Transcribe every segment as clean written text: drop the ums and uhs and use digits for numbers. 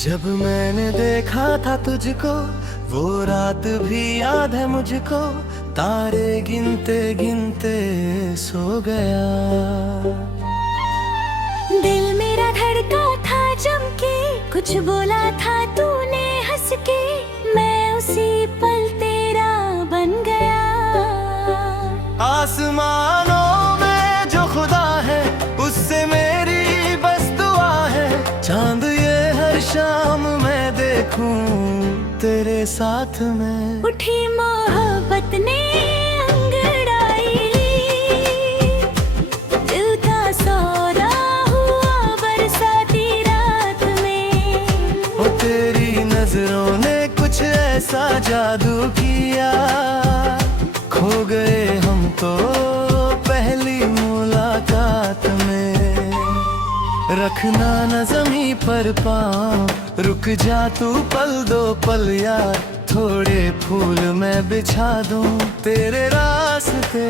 जब मैंने देखा था तुझको वो रात भी याद है मुझको, तारे गिनते गिनते सो गया। दिल मेरा धड़का था जम के, कुछ बोला था तूने हंस के, मैं उसी पल तेरा बन गया। आसमानों में जो खुदा है उससे मेरी बस दुआ है, चांद ये हर शाम मैं देखूं तेरे साथ में। उठी मोहब्बत ने अंगड़ाई ली, दिल का सौदा हुआ बरसाती रात में। ओ तेरी नजरों ने कुछ ऐसा जादू किया, खो गए हम तो पहली मुलाकात में। रखना न ज़मीं पर पाँव, रुक जा तू पल दो पल यार, थोड़े फूल मैं बिछा दूं तेरे रास्ते।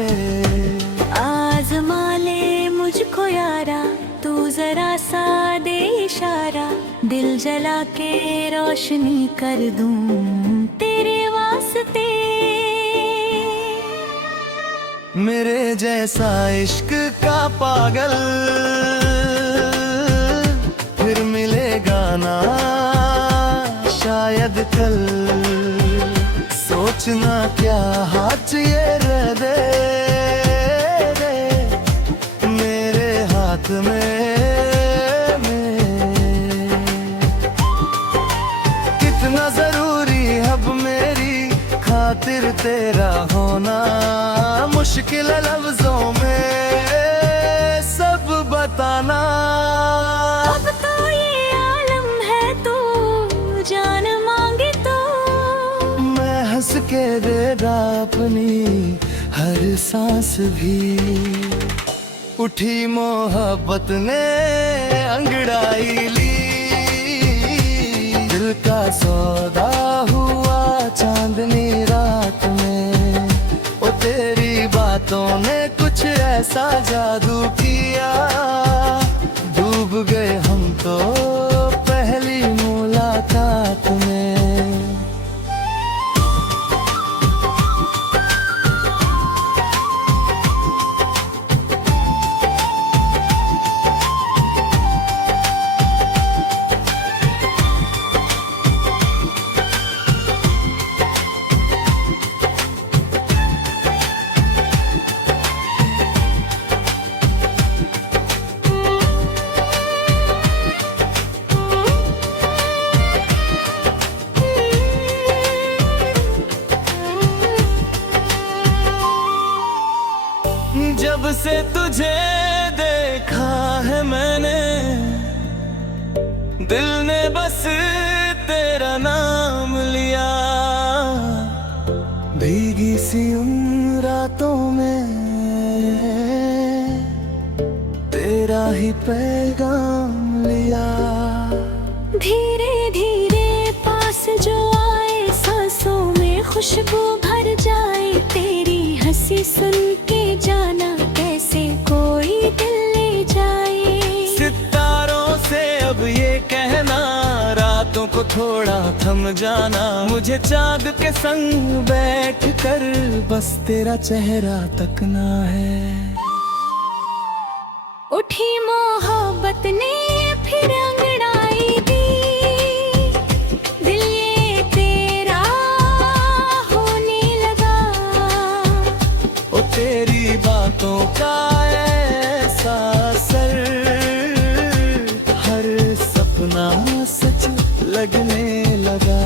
आज़मा ले मुझको यारा, तू जरा सा दे इशारा, दिल जला के रोशनी कर दूं तेरे वास्ते। मेरे जैसा इश्क का पागल फिर मिलेगा ना शायद कल। सोचना क्या हाथ ये रह दे मेरे हाथ में। कितना जरूरी अब मेरी खातिर तेरा होना, मुश्किल लफ्जों में सब बताना। अब तो ये आलम है तू जान मांगे तो, मैं हंस के देगा अपनी हर सांस भी। उठी मोहब्बत ने अंगड़ाई ली, दिल का सौदा हुआ चांदनी रात में। ओ तेरी बातों ने कुछ ऐसा जादू किया, डूब गए हम तो पहली मुलाकात में। जब से तुझे देखा है मैंने, दिल ने बस तेरा नाम लिया। भीगी सी उन रातों में तेरा ही पैगाम लिया। धीरे धीरे पास जो आए, सांसों में खुशबू भर जाए, तेरी हंसी सुन के जाना कैसे कोई दिल ले जाए। सितारों से अब ये कहना, रातों को थोड़ा थम जाना, मुझे चाँद के संग बैठ कर बस तेरा चेहरा तकना है। उठी मोहब्बत ने फिर अंगड़ाई दी, दिल ये तेरा होने लगा। ओ तेरी बातों का ऐसा असर, हर सपना सच लगने लगा।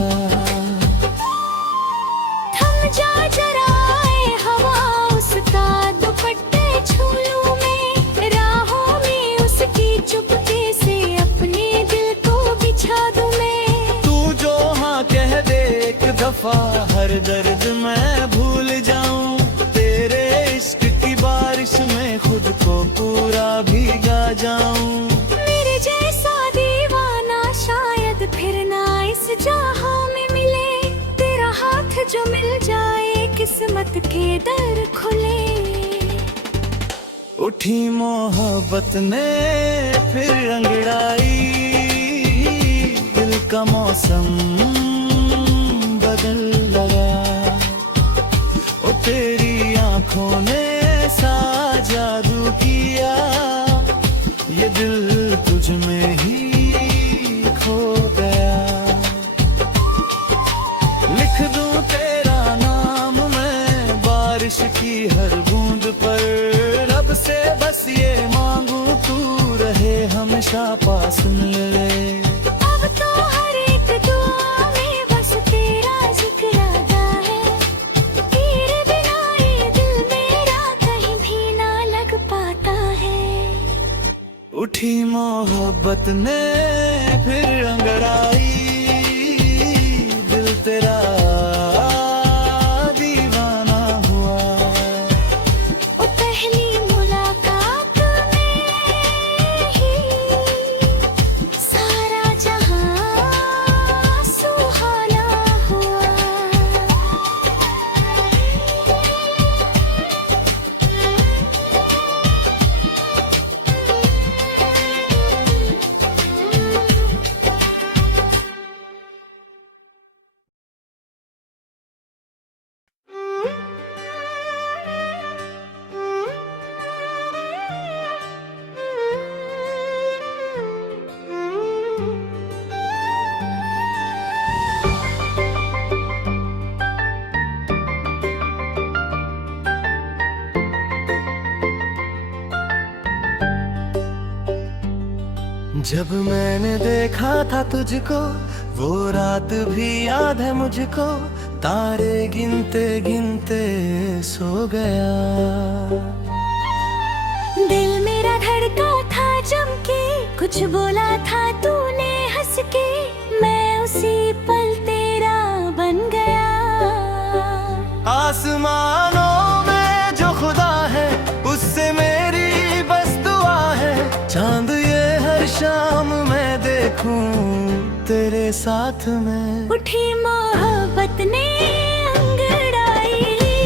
थम जा जरा ए हवा, उसका दुपट्टे छू लूं मैं, राहों में उसकी चुपके से अपने दिल को बिछा दूं मैं। तू जो हाँ कह दे एक दफा, हर दर्द मैं भूल जाऊं, तेरे इश्क की बारिश में खुद को पूरा भीगा जाऊं। मेरे जैसा दीवाना शायद फिर ना इस जहां में मिले, तेरा हाथ जो मिल जाए किस्मत के दर खुले। उठी मोहब्बत ने फिर अंगड़ाई, दिल का मौसम बदल गया। ओ तेरी आंखों ने ऐसा जादू किया, ये दिल तुझ में ही खो गया। लिख दूं तेरा नाम मैं बारिश की हर बूंद पर, रब से बस ये मांगू तू रहे हमेशा पास मिले। अब तो हर एक दुआ में बस तेरा जिक्र आता है, तेरे बिना ये दिल मेरा कहीं भी ना लग पाता है। उठी मोहब्बत ने फिर अंगड़ाई, दिल तेरा दीवाना हुआ। ओ पहली मुलाकात में ही सारा जहां सुहाना हुआ। जब मैंने देखा था तुझको वो रात भी याद है मुझको, तारे गिनते गिनते सो गया। दिल मेरा धड़का था जम के, कुछ बोला था तूने हंस के, मैं उसी पल तेरा बन गया। आसमानों में जो खुदा है उससे मेरी बस दुआ है, चांद ये हर शाम मैं देखूं तेरे साथ में। उठी मोहब्बत ने अंगड़ाई ली,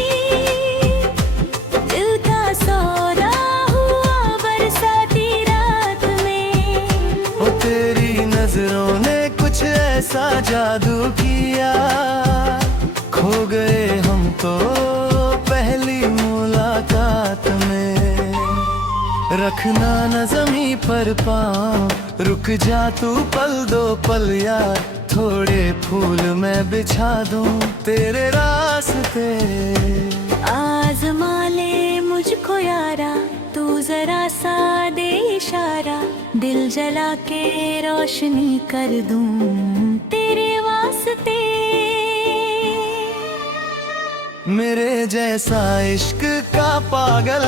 दिल का सौदा हुआ बरसाती रात में। ओ तेरी नजरों ने कुछ ऐसा जादू किया, खो गए हम तो पहली मुलाकात में। रखना न ज़मीं पर पाँव, रुक जा तू पल दो पल यार, थोड़े फूल मैं बिछा दूं तेरे रास्ते। आज़मा ले मुझको यारा, तू जरा सा दे इशारा, दिल जला के रोशनी कर दूं तेरे वास्ते। मेरे जैसा इश्क का पागल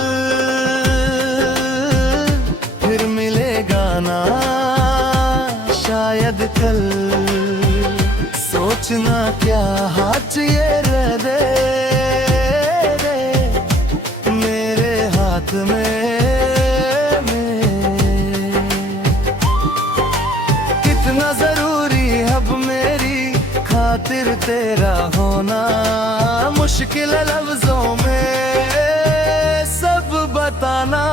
फिर मिलेगा ना शायद कल। सोचना क्या हाथ ये रह दे, मेरे हाथ में। कितना जरूरी अब मेरी खातिर तेरा होना, मुश्किल है लफ्जों में सब बताना।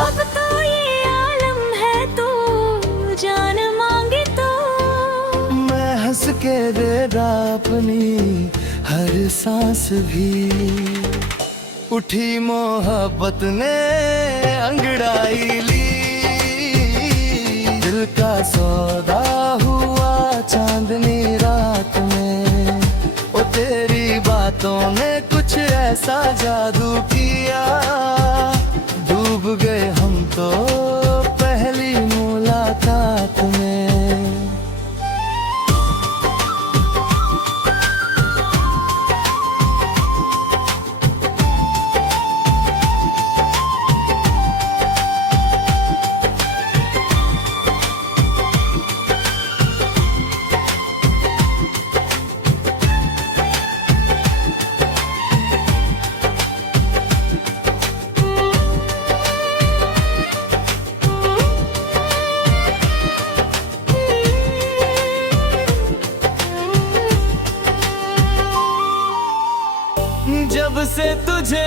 अब तो ये आलम है तू जान मांगे तो, मैं हंस के देगा अपनी हर सांस भी। उठी मोहब्बत ने अंगड़ाई ली, दिल का सौदा हुआ चांदनी रात में। ओ तेरी बातों ने कुछ ऐसा जादू किया, डूब गए हम तो पहली मुलाकात में। जब से तुझे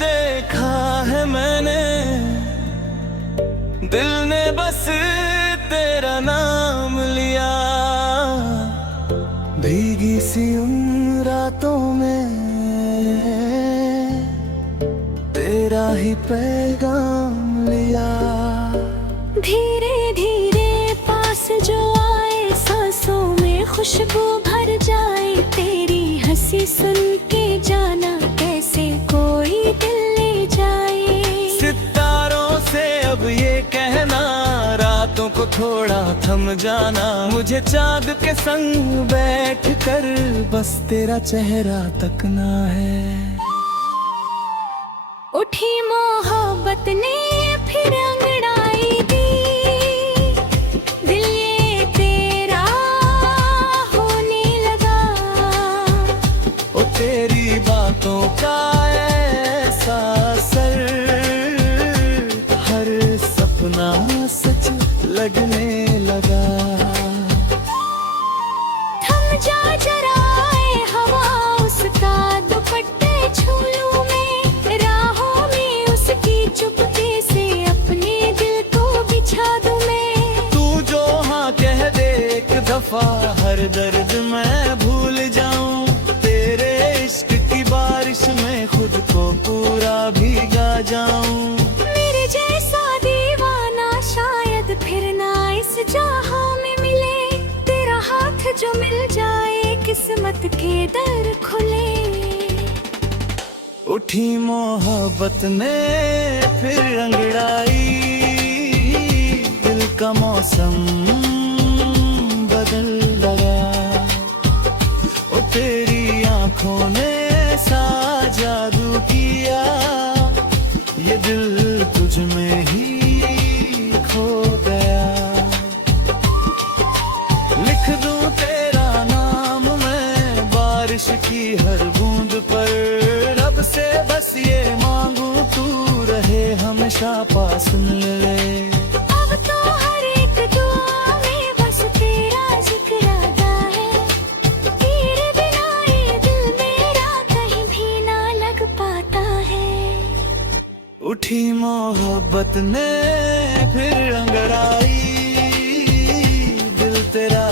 देखा है मैंने, दिल ने बस तेरा नाम लिया। सी उन रातों में तेरा ही पैगाम लिया। धीरे धीरे पास जो आए, सांसों में खुशबू भर जाए, तेरी हंसी सुन के जाना कैसे कोई दिल ले जाए। सितारों से अब ये कहना, रातों को थोड़ा थम जाना, मुझे चाँद के संग बैठ कर बस तेरा चेहरा तकना है। उठी मोहब्बत ने फिर अंगड़ाई दी, दिल ये तेरा होने लगा। ओ तेरी बातों का ऐसा असर, हर सपना सच लगने लगा। थम जा जरा ए हवा, उसका दुपट्टे छू लूं मैं, राहों में उसकी चुपके से अपने दिल को बिछा दूं मैं। तू जो हाँ कह दे एक दफा, हर दर्द मैं भूल जाऊं, तेरे इश्क की बारिश में खुद को पूरा भीगा जाऊं। मेरे जैसा दीवाना शायद फिर ना इस जहां में मिले, तेरा हाथ जो मिल जाए किस्मत के दर खुले। उठी मोहब्बत ने फिर अंगड़ाई, दिल का मौसम बदल लगा। ओ तेरी आंखों ने सा जादू किया, ये दिल तुझ में ही खो गया। लिख दूं तेरा नाम मैं बारिश की हर बूंद पर, रब से बस ये मांगू तू रहे हमेशा पास मिले। अब तो हर एक दुआ में बस तेरा जिक्र आता है, तेरे बिना ये दिल मेरा कहीं भी ना लग पाता है। उठी मोहब्बत ने फिर अंगड़ाई, दिल तेरा